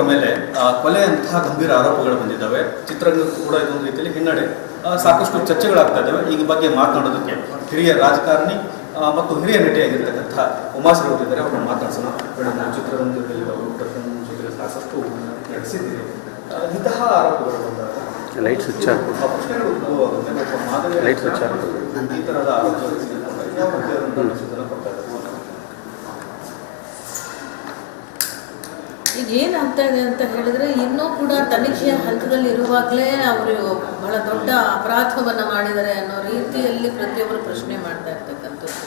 ಅವರ ಮೇಲೆ ಕೊಲೆಯಂತಹ ಗಂಭೀರ ಆರೋಪಗಳು ಬಂದಿದ್ದಾವೆ. ಚಿತ್ರರಂಗಕ್ಕೂ ಕೂಡ ಇದೊಂದು ರೀತಿಯಲ್ಲಿ ಹಿನ್ನಡೆ, ಸಾಕಷ್ಟು ಚರ್ಚೆಗಳಾಗ್ತಾ ಇದ್ದಾವೆ. ಈ ಬಗ್ಗೆ ಮಾತನಾಡೋದಕ್ಕೆ ಹಿರಿಯ ರಾಜಕಾರಣಿ ಮತ್ತು ಹಿರಿಯ ನಟಿಯಾಗಿರ್ತಕ್ಕಂಥ ಉಮಾಶ್ರೀ ಅವರು ಇದ್ದಾರೆ. ಅವ್ರನ್ನ ಮಾತಾಡ್ಸೋಣ. ಚಿತ್ರರಂಗದಲ್ಲಿ ಅವರು ಜೊತೆಗೆ ಸಾಕಷ್ಟು ನಡೆಸಿದ್ದೀರಿ. ಇಂತಹ ಆರೋಪಗಳು ಬಂದಾಗ ಲೈಟ್ ಸ್ವಿಚ್ ಲೈಟ್ ಸ್ವಿಚ್ ಈ ಥರದ ಆರೋಪಗಳು ಯಾವ ಸೂಚನೆ ಕೊಡ್ತಾ ಇದ್ದಾರೆ? ಈಗ ಏನಾಗ್ತಾ ಇದೆ ಅಂತ ಹೇಳಿದ್ರೆ, ಇನ್ನೂ ಕೂಡ ತನಿಖೆಯ ಹಂತದಲ್ಲಿ ಇರುವಾಗಲೇ ಅವರು ಬಹಳ ದೊಡ್ಡ ಅಪರಾಧವನ್ನು ಮಾಡಿದ್ದಾರೆ ಅನ್ನೋ ರೀತಿಯಲ್ಲಿ ಪ್ರತಿಯೊಬ್ಬರು ಪ್ರಶ್ನೆ ಮಾಡ್ತಾ ಇರ್ತಕ್ಕಂಥದ್ದು.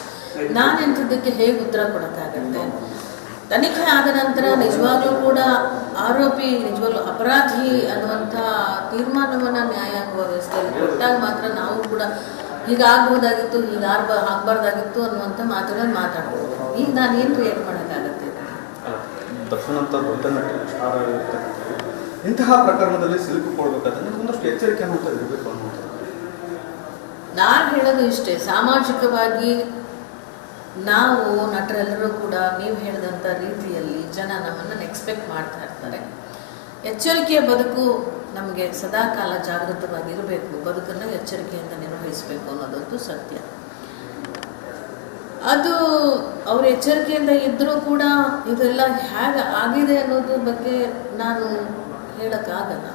ನಾನೆಂಥದ್ದಕ್ಕೆ ಹೇಗೆ ಉತ್ತರ ಕೊಡೋಕ್ಕಾಗತ್ತೆ? ತನಿಖೆ ಆದ ನಂತರ ನಿಜವಾಗ್ಲೂ ಕೂಡ ಆರೋಪಿ ನಿಜವಾಗ್ಲೂ ಅಪರಾಧಿ ಅನ್ನುವಂಥ ತೀರ್ಮಾನವನ್ನು ನ್ಯಾಯಾಂಗ ವ್ಯವಸ್ಥೆಯಲ್ಲಿ ಕೊಟ್ಟಾಗ ಮಾತ್ರ ನಾವು ಕೂಡ ಹೀಗಾಗ್ಬೋದಾಗಿತ್ತು, ಆಗಬಾರ್ದಾಗಿತ್ತು ಅನ್ನುವಂಥ ಮಾತುಗಳನ್ನು ಮಾತಾಡ್ಬೋದು. ಈಗ ನಾನು ಏನು ರಿಯಾಕ್ಟ್ ಮಾಡೋಕ್ಕಾಗತ್ತೆ? ದರ್ಶನ್ ಅಂತ ದೊಡ್ಡ ನಟ ಸ್ಟಾರ್ ಇಂತಹ ಪ್ರಕರಣದಲ್ಲಿ ಸಿಲುಕಿಕೊಳ್ಬೇಕಾದ್ರೆ ಒಂದಷ್ಟು ಎಚ್ಚರಿಕೆ ಅಂತ ಇರಬೇಕು ಅನ್ನೋದು ನಾನು ಹೇಳೋದು ಇಷ್ಟೇ. ಸಾಮಾಜಿಕವಾಗಿ ನಾವು ನಟರೆಲ್ಲರೂ ಕೂಡ ನೀವು ಹೇಳಿದಂಥ ರೀತಿಯಲ್ಲಿ ಜನ ನಮ್ಮನ್ನು ಎಕ್ಸ್ಪೆಕ್ಟ್ ಮಾಡ್ತಾ ಇರ್ತಾರೆ. ಎಚ್ಚರಿಕೆಯ ಬದುಕು ನಮಗೆ ಸದಾಕಾಲ ಜಾಗೃತವಾಗಿರಬೇಕು, ಬದುಕನ್ನು ಎಚ್ಚರಿಕೆಯಿಂದ ನಿರ್ವಹಿಸಬೇಕು ಅನ್ನೋದಂತೂ ಸತ್ಯ. ಅದು ಅವ್ರ ಎಚ್ಚರಿಕೆಯಿಂದ ಇದ್ದರೂ ಕೂಡ ಇದೆಲ್ಲ ಹೇಗೆ ಆಗಿದೆ ಅನ್ನೋದ್ರ ಬಗ್ಗೆ ನಾನು ಹೇಳೋಕ್ಕಾಗಲ್ಲ.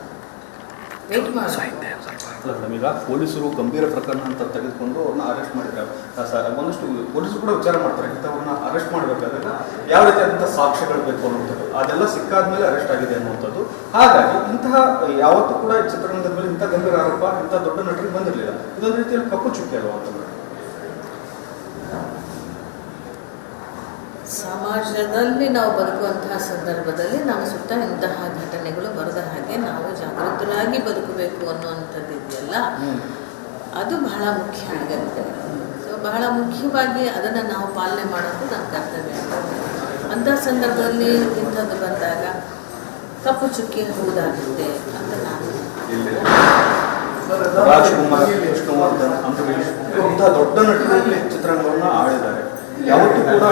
ವೇಟ್ ಮಾಡಿ. ಈಗ ಪೊಲೀಸರು ಗಂಭೀರ ಪ್ರಕರಣ ಅಂತ ತೆಗೆದುಕೊಂಡು ಅವ್ರನ್ನ ಅರೆಸ್ಟ್ ಮಾಡಿದ್ದಾರೆ. ಒಂದಷ್ಟು ಪೊಲೀಸರು ಕೂಡ ವಿಚಾರ ಮಾಡ್ತಾರೆ, ಇಂಥವ್ರನ್ನ ಅರೆಸ್ಟ್ ಮಾಡಬೇಕಾದಾಗ ಯಾವ ರೀತಿಯಾದಂಥ ಸಾಕ್ಷ್ಯಗಳು ಬೇಕು ಅನ್ನೋಂಥದ್ದು, ಅದೆಲ್ಲ ಸಿಕ್ಕಾದ್ಮೇಲೆ ಅರೆಸ್ಟ್ ಆಗಿದೆ ಅನ್ನುವಂಥದ್ದು. ಹಾಗಾಗಿ ಇಂತಹ ಯಾವತ್ತೂ ಕೂಡ ಚಿತ್ರರಂಗದ ಮೇಲೆ ಇಂಥ ಗಂಭೀರ ಆರೋಪ ಇಂಥ ದೊಡ್ಡ ನಟರಿಗೆ ಬಂದಿರಲಿಲ್ಲ. ಇದೊಂದು ರೀತಿಯಲ್ಲಿ ಕಪ್ಪು ಚುಕ್ಕಿ ಅಲ್ವಾ ಅಂತಂದ್ರೆ ಸಮಾಜದಲ್ಲಿ ನಾವು ಬದುಕುವಂತಹ ಸಂದರ್ಭದಲ್ಲಿ ನಮ್ಮ ಸುತ್ತ ಇಂತಹ ಘಟನೆಗಳು ಬರದ ಹಾಗೆ ನಾವು ಜಾಗೃತರಾಗಿ ಬದುಕಬೇಕು ಅನ್ನುವಂಥದ್ದು ಇದೆಯಲ್ಲ, ಅದು ಬಹಳ ಮುಖ್ಯ ಆಗುತ್ತೆ. ಸೊ ಬಹಳ ಮುಖ್ಯವಾಗಿ ಅದನ್ನು ನಾವು ಪಾಲನೆ ಮಾಡೋದು ನಮ್ಮ ಕರ್ತವ್ಯ. ಅಂಥ ಸಂದರ್ಭದಲ್ಲಿ ಇಂಥದ್ದು ಬಂದಾಗ ಕಪ್ಪು ಚುಕ್ಕಿ ಹೌದಾಗುತ್ತೆ ಅಂತ ನಾನು. ರಾಜ್ಕುಮಾರ್, ವಿಷ್ಣುವರ್ಧನ್, ಅಂಬರೀಷ್ ಇಂಥ ದೊಡ್ಡ ನಟರಲ್ಲಿ ಚಿತ್ರರಂಗವನ್ನು ಆಳಿದ್ದಾರೆ. ಯಾವತ್ತೂ ಕೂಡ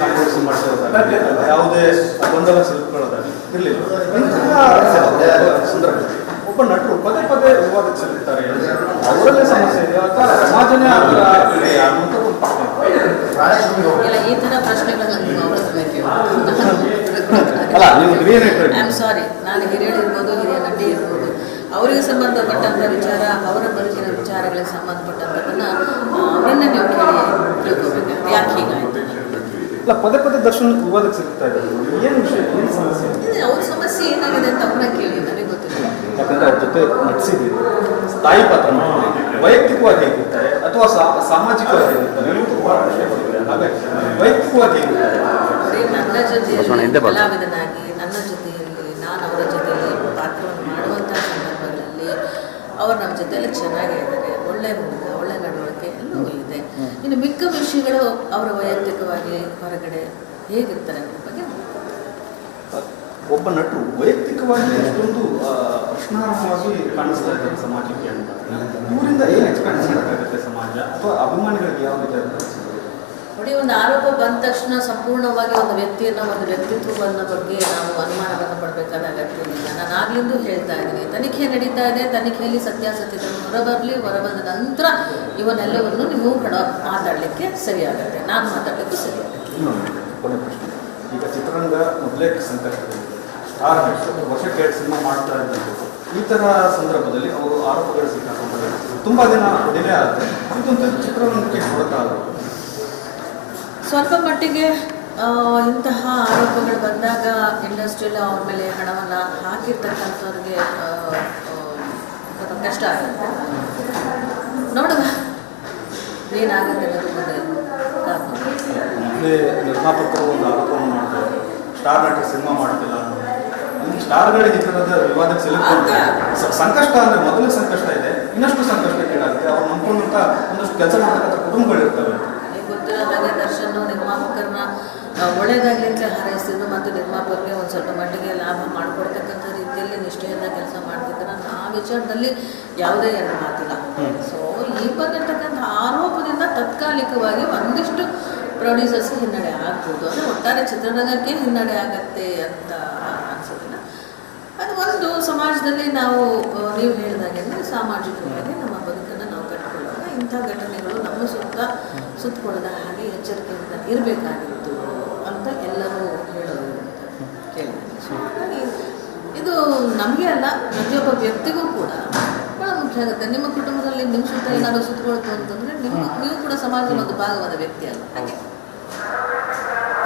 ಕಾಂಗ್ರೆಸ್ ಮಾಡ್ತಾ ಯಾವುದೇ ಗೊಂದಲ ಸಿಲುಕೊಳ್ಳೋದಾಗಿ ಇರಲಿಲ್ಲ. ಇಂತಹ ಸಂದರ್ಭದಲ್ಲಿ ಒಬ್ಬ ನಟರು ಪದೇ ಪದೇ ವಿವಾದಕ್ಕೆ ಸಿಲುಕ್ತಾರೆ. ಅವರಲ್ಲೇ ಸಮಸ್ಯೆ ಇದೆ ಅಥವಾ ಸಮಾಜನೇ ಅನ್ನುವಂಥ ಒಂದು ಇಲ್ಲ, ಈ ಥರ ಪ್ರಶ್ನೆಗಳನ್ನು ಅಲ್ಲ. ನೀವು ಹಿರಿಯ ನಟರು, ಐ ಆಮ್ ಸಾರಿ, ನಾನು ಹಿರಿಯರಿರ್ಬೋದು, ಹಿರಿಯ ನಟಿ ಇರ್ಬೋದು, ಅವರಿಗೆ ಸಂಬಂಧಪಟ್ಟಂಥ ವಿಚಾರ, ಅವರ ಬದುಕಿನ ವಿಚಾರಗಳಿಗೆ ಸಂಬಂಧಪಟ್ಟಂಥದ್ದನ್ನು ಅವರನ್ನೇ ನೀವು ಕೇಳಿ ತಿಳ್ಕೋಬೇಕು. ಯಾಕೆ ಹೀಗಾಯಿತು? ಇಲ್ಲ, ಪದೇ ಪದೇ ದರ್ಶನ್ ವಿವಾದಕ್ಕೆ ಸಿಗ್ತಾ ಇದ್ದಾರೆ. ಏನು ವಿಷಯ, ಏನು ಸಮಸ್ಯೆ ಇದೆ? ಅವ್ರ ಸಮಸ್ಯೆ ಏನಾಗಿದೆ ಅಂತ ಅವ್ರನ್ನ ಕೇಳಿ, ನನಗೆ ಗೊತ್ತಿಲ್ಲ. ಯಾಕಂದ್ರೆ ಅವ್ರ ಜೊತೆ ನಟಿಸಿದ್ದೀವಿ. ತಾಯಿ ಪಾತ್ರ ಮಾಡಿದ್ದೀವಿ. ವೈಯಕ್ತಿಕವಾಗಿ ಹೇಗಿರ್ತಾರೆ ಅಥವಾ ಸಾಮಾಜಿಕವಾಗಿ ಹೇಗಿರ್ತಾರೆ ಹಾಗಾಗಿ ವೈಯಕ್ತಿಕವಾಗಿ ಹೇಗಿರ್ತಾರೆ. ನನ್ನ ಜೊತೆಯಲ್ಲಿ ಕಲಾವಿದನಾಗಿ ನನ್ನ ಜೊತೆಯಲ್ಲಿ ನಾನು ಅವರ ಜೊತೆಯಲ್ಲಿ ಪಾತ್ರವನ್ನು ಮಾಡುವಂಥ ಸಂದರ್ಭಗಳಲ್ಲಿ ಅವರು ನಮ್ಮ ಜೊತೆಯಲ್ಲಿ ಚೆನ್ನಾಗೇ ಇದ್ದಾರೆ. ಒಳ್ಳೆ ಹುಡುಗ, ಒಳ್ಳೆ ನಡವಳಿಕೆ ಎಲ್ಲವೂ ಇದೆ. ಇನ್ನು ಮಿಕ್ಕ ವಿಷಯಗಳು ಅವರ ವೈಯಕ್ತಿಕವಾಗಿ ಹೊರಗಡೆ ಹೇಗಿರ್ತಾರೆ ಅನ್ನೋ ಬಗ್ಗೆ ಒಬ್ಬ ನಟರು ವೈಯಕ್ತಿಕವಾಗಿ ಎಷ್ಟೊಂದು ಪ್ರಶ್ನಾರ್ಹವಾಗಿ ಕಾಣಿಸ್ತಾ ಇದ್ದಾರೆ ಸಮಾಜಕ್ಕೆ ಅಂತ ಇವರಿಂದ ಏನು ಎಕ್ಸ್ಪೆಕ್ಟ್ ಮಾಡಬೇಕಾಗುತ್ತೆ ಸಮಾಜ ಅಥವಾ ಅಭಿಮಾನಿಗಳಿಗೆ ಯಾವ ರೀತಿ? ನೋಡಿ, ಒಂದು ಆರೋಪ ಬಂದ ತಕ್ಷಣ ಸಂಪೂರ್ಣವಾಗಿ ಒಂದು ವ್ಯಕ್ತಿಯನ್ನು, ಒಂದು ವ್ಯಕ್ತಿತ್ವವನ್ನು ಬಗ್ಗೆ ನಾವು ಅನುಮಾನವನ್ನು ಪಡಬೇಕಾದ ಅಗತ್ಯ ಇಲ್ಲ. ನಾನು ಆಗ್ಲಿಂದೂ ಹೇಳ್ತಾ ಇದ್ದೀನಿ, ತನಿಖೆ ನಡೀತಾ ಇದೆ. ತನಿಖೆಯಲ್ಲಿ ಸತ್ಯಾಸತ್ಯತೆಗಳು ಹೊರಬಂದ ನಂತರ ಇವನ್ನೆಲ್ಲವನ್ನು ನೀವು ಮಾತಾಡಲಿಕ್ಕೆ ಸರಿಯಾಗುತ್ತೆ, ನಾನು ಮಾತಾಡಲಿಕ್ಕೂ ಸರಿಯಾಗುತ್ತೆ. ಕೊನೆ ಪ್ರಶ್ನೆ. ಈಗ ಚಿತ್ರರಂಗ ಮೊದಲೇ ಸಂಕಷ್ಟದಲ್ಲಿ ಸ್ಟಾರ್ ವರ್ಷಕ್ಕೆ 2 ಸಿನಿಮಾ ಮಾಡ್ತಾ ಇದ್ದಂಥದ್ದು, ಈ ಥರ ಸಂದರ್ಭದಲ್ಲಿ ಅವರು ಆರೋಪಗಳು ಸಿಕ್ಕಾಕೊಂಡ್ರೆ ತುಂಬ ದಿನ ಡಿಲೇ ಆಗುತ್ತೆ. ಇದೊಂದು ಚಿತ್ರರಂಗಕ್ಕೆ ಹೊರತಾಗುತ್ತೆ. ಸ್ವಲ್ಪ ಮಟ್ಟಿಗೆ ಇಂತಹ ಆರೋಪಗಳು ಬಂದಾಗ ಇಂಡಸ್ಟ್ರಿಯಲ್ಲಿ ಅವ್ರ ಮೇಲೆ ಹಣವನ್ನು ಹಾಕಿರ್ತಕ್ಕಂಥವ್ರಿಗೆ ಕಷ್ಟ ಆಗುತ್ತೆ. ನೋಡುವ ಏನಾಗುತ್ತೆ ಮೊದಲೇ ನಿರ್ಮಾಪಕರು ಒಂದು ಆರೋಪವನ್ನು ಮಾಡ್ತಾರೆ, ಸ್ಟಾರ್ ನಟ ಸಿನಿಮಾ ಮಾಡ್ತಿಲ್ಲ ಅನ್ನೋದು. ಸ್ಟಾರ್ಗಳಿಗೆ ಈ ಥರದ ವಿವಾದಕ್ಕೆ ಸಿಲುಕೊಂಡ್ರೆ ಸಂಕಷ್ಟ ಅಂದರೆ ಮೊದಲೇ ಸಂಕಷ್ಟ ಇದೆ, ಇನ್ನಷ್ಟು ಸಂಕಷ್ಟಕ್ಕೀಡಾಗುತ್ತೆ. ಅವ್ರು ನಂಬ್ಕೊಂಡಂಥ ಒಂದಷ್ಟು ಕೆಲಸ ಮಾಡ್ತಕ್ಕಂಥ ಕುಟುಂಬಗಳಿರ್ತವೆ. ಗೊತ್ತಿರೋದಾಗೆ ದರ್ಶನ್ ನಿರ್ಮಾಪಕರನ್ನ ಒಳ್ಳೆಯದಾಗಲಿ ಅಂತ ಹಾರೈಸ್ತಿದ್ರು ಮತ್ತು ನಿರ್ಮಾಪಕರಿಗೆ ಒಂದು ಸ್ವಲ್ಪ ಮಟ್ಟಿಗೆ ಲಾಭ ಮಾಡಿಕೊಡ್ತಕ್ಕಂಥ ರೀತಿಯಲ್ಲಿ ನಿಷ್ಠೆಯಿಂದ ಕೆಲಸ ಮಾಡ್ತಿದ್ದಾರೆ. ಆ ವಿಚಾರದಲ್ಲಿ ಯಾವುದೇ ಎರಡು ಮಾತಿಲ್ಲ. ಸೊ ಈ ಬಂದಿರ್ತಕ್ಕಂಥ ಆರೋಪದಿಂದ ತಾತ್ಕಾಲಿಕವಾಗಿ ಒಂದಿಷ್ಟು ಪ್ರೊಡ್ಯೂಸರ್ಸ್ ಹಿನ್ನಡೆ ಆಗ್ಬೋದು, ಅಂದರೆ ಒಟ್ಟಾರೆ ಚಿತ್ರರಂಗಕ್ಕೆ ಹಿನ್ನಡೆ ಆಗತ್ತೆ ಅಂತ ಅನ್ಸುತ್ತೆ. ಸಮಾಜದಲ್ಲಿ ನಾವು ನೀವು ಹೇಳಿದಾಗೆ ಅಂದರೆ ಸಾಮಾಜಿಕವಾಗಿ ನಮ್ಮ ಬದುಕನ್ನು ನಾವು ಕಟ್ಟಿಕೊಳ್ಳುವಾಗ ಇಂಥ ಘಟನೆಗಳು ನಮ್ಮ ಸುತ್ತಕೊಳ್ಳದ ಹಾಗೆ ಎಚ್ಚರಿಕೆಯಿಂದ ಇರಬೇಕಾಗಿತ್ತು ಅಂತ ಎಲ್ಲರೂ ಹೇಳೋದು ಹಾಗಾಗಿ ಇದು ನಮಗೆ ಅಲ್ಲ ಪ್ರತಿಯೊಬ್ಬ ವ್ಯಕ್ತಿಗೂ ಕೂಡ ಭಾಳ ಮುಖ್ಯ ಆಗುತ್ತೆ. ನಿಮ್ಮ ಕುಟುಂಬದಲ್ಲಿ ನಿಮ್ಮ ಸುತ್ತ ಏನಾದರೂ ಸುತ್ತಕೊಳ್ತು ಅಂತಂದರೆ ನೀವು ಕೂಡ ಸಮಾಜದ ಒಂದು ಭಾಗವಾದ ವ್ಯಕ್ತಿ ಅಲ್ಲ. ಹಾಗೆ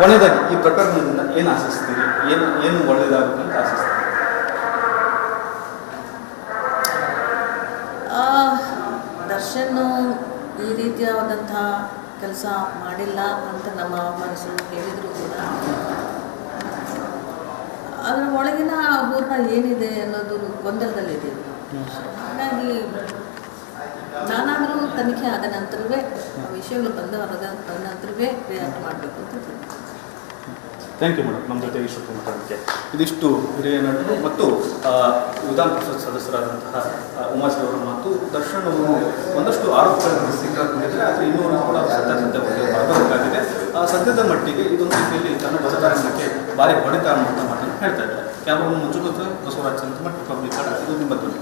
ಕೊನೆಯದಾಗಿ ಈ ಪ್ರಕರಣದಿಂದ ಏನು ಆಶಿಸ್ತೀರಿ, ಏನು ಒಳ್ಳೆಯದಾಗುತ್ತೆ ಅಂತ ಆಶಿಸ್ತೀರಿ? ದರ್ಶನ್ ಈ ರೀತಿಯಾದಂಥ ಕೆಲಸ ಮಾಡಿಲ್ಲ ಅಂತ ನಮ್ಮ ಮನಸ್ಸು ಹೇಳಿದರೂ ಕೂಡ ಅದರ ಒಳಗಿನ ಹೂರ್ಣ ಏನಿದೆ ಅನ್ನೋದು ಗೊಂದಲದಲ್ಲಿದೆ. ಹಾಗಾಗಿ ನಾನಾದರೂ ತನಿಖೆ ಆದ ನಂತರವೇ ವಿಷಯಗಳು ಬಂದ ನಂತರವೇ ರಿಯಾಕ್ಟ್ ಮಾಡಬೇಕು ಅಂತ ಹೇಳ್ತೀನಿ. ಥ್ಯಾಂಕ್ ಯು ಮೇಡಮ್, ನಮ್ಮ ಜೊತೆ ಇಷ್ಟು ಮಾತಾಡೋಕ್ಕೆ. ಇದಿಷ್ಟು ಹಿರಿಯ ನಟರು ಮತ್ತು ವಿಧಾನ ಪರಿಷತ್ ಸದಸ್ಯರಾದಂತಹ ಉಮಾಶ್ರೀ ಅವರ ಮಾತು. ದರ್ಶನ್ ಅವರು ಒಂದಷ್ಟು ಆರೋಪಗಳನ್ನು ಸಿಕ್ಕಾಕೊಂಡಿದ್ದಾರೆ, ಆದರೆ ಇನ್ನೂರು ಕೂಡ ಸತ್ಯಾಸತ್ಯ ಬಗ್ಗೆ ಹೊರಬರಬೇಕಾಗಿದೆ. ಸದ್ಯದ ಮಟ್ಟಿಗೆ ಇದೊಂದು ರೀತಿಯಲ್ಲಿ ಕನ್ನಡ ರಾಜಕಾರಣಕ್ಕೆ ಭಾರಿ ಹೊಡೆತ ಅನ್ನುವಂಥ ಮಾತನ್ನು ಹೇಳ್ತಾ ಇದ್ದಾರೆ. ಕ್ಯಾಮರಾ ಮುಂಚೆ ಬಸವರಾಜ್ ಅಂತ ಪಬ್ಲಿಕ್ ಇದು ನಿಮ್ಮ ಧ್ವನಿ.